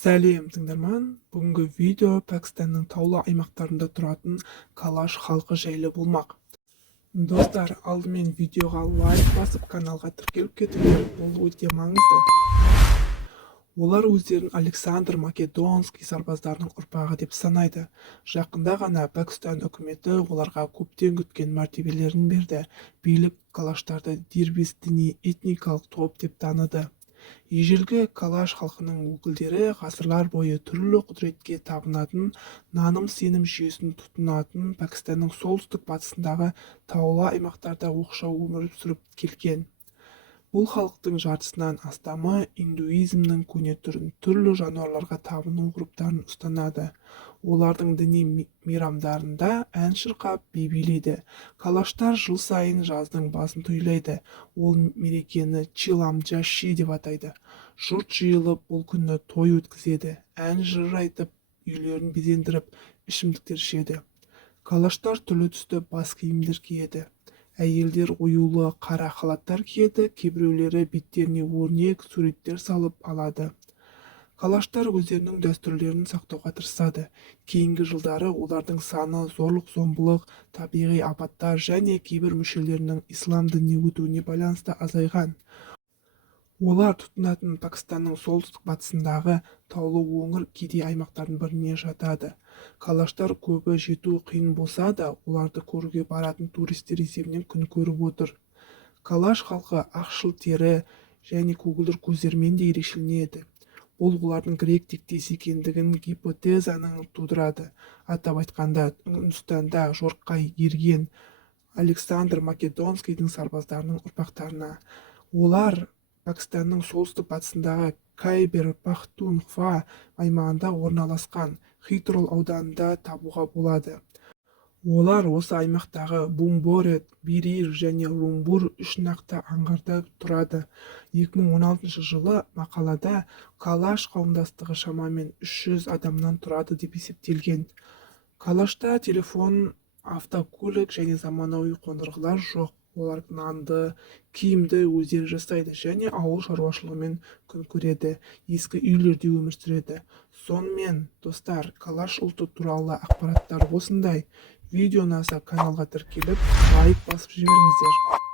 Сәлем тыңдарман, бүгінгі видео Пәкістанның таулы аймақтарында тұратын калаш халқы жайлы болмақ. Достар, алдымен видеоға лайк басып, каналға тіркеліп кетіңдер, бұл өте маңызды. Олар өздерін Александр Македонский сарбаздарының ұрпағы деп санайды. Жақында ғана Пәкістан үкіметі оларға көптен күткен мәртебелерін берді. Билік калаштарды дербес діни этникалық топ деп таныды. Ежелгі калаш халқының өкілдері ғасырлар бойы түрлі құдіретке табынатын, наным-сенім жүйесін тұтынатын Пәкістанның солтүстік батысындағы таулы аймақтарда оқшау өмір сүріп келген. Бұл халықтың жартысынан астамы индуизмнің көне түрін, түрлі жануарларға табыну ғұрыптарын ұстанады. Олардың діни мейрамдарында ән шырқап, би билейді. Калаштар жыл сайын жаздың басын тойлайды. Ол мерекені Чилам Джаши деп атайды. Жұрт жиылып, бұл күнні той өткізеді. Ән жыр айтып, үйлерін безендіріп, ішімдіктер ішеді. Калаштар түрлі түсті бас киімдер киеді. Әйелдер оюлы қара халаттар киеді, кейбіреулері беттеріне өрнек суреттер салып алады. Калаштар өздерінің дәстүрлерін сақтауға тырысады. Кейінгі жылдары олардың саны зорлық-зомбылық, табиғи апаттар және кейбір мүшелерінің ислам дініне өтуіне байланысты азайған. Олар тұтынатын Пәкістанның солтүстік батысындағы таулы өңір кедей аймақтардың біріне жатады. Калаштар көбі жету қиын болса да, оларды көруге баратын туристер есебінен күн көріп отыр. Калаш халқы ақшыл тері және көгілдір көздермен де ерекшеленеді. Бұл олардың грек тектес екендігін гипотезаның тудырады. Атап айтқанда, Үндістанда жорыққа ерген Александр Македонскийдің сарбаздарының ұрпақтарына. Олар Пәкістанның солтүстік батысындағы Кайбер Пахтунхва аймағында орналасқан, Хитрол ауданында табуға болады. Олар осы аймақтағы Бумборет, Бирир және Румбур үш нақты аңғарда тұрады. 2016 жылы мақалада калаш қауымдастығы шамамен 300 адамнан тұрады деп есептелген. Калашта телефон, автокөлік және заманауи қондырғылар жоқ. Олар нанды, киімді өздері жасайды және ауыл шаруашылығымен күн көреді, ескі үйлерде өмір сүреді. Сонымен, достар, калаш ұлты туралы ақпараттар осындай. Видео ұнаса каналға тіркеліп, лайк басып жіберіңіздер.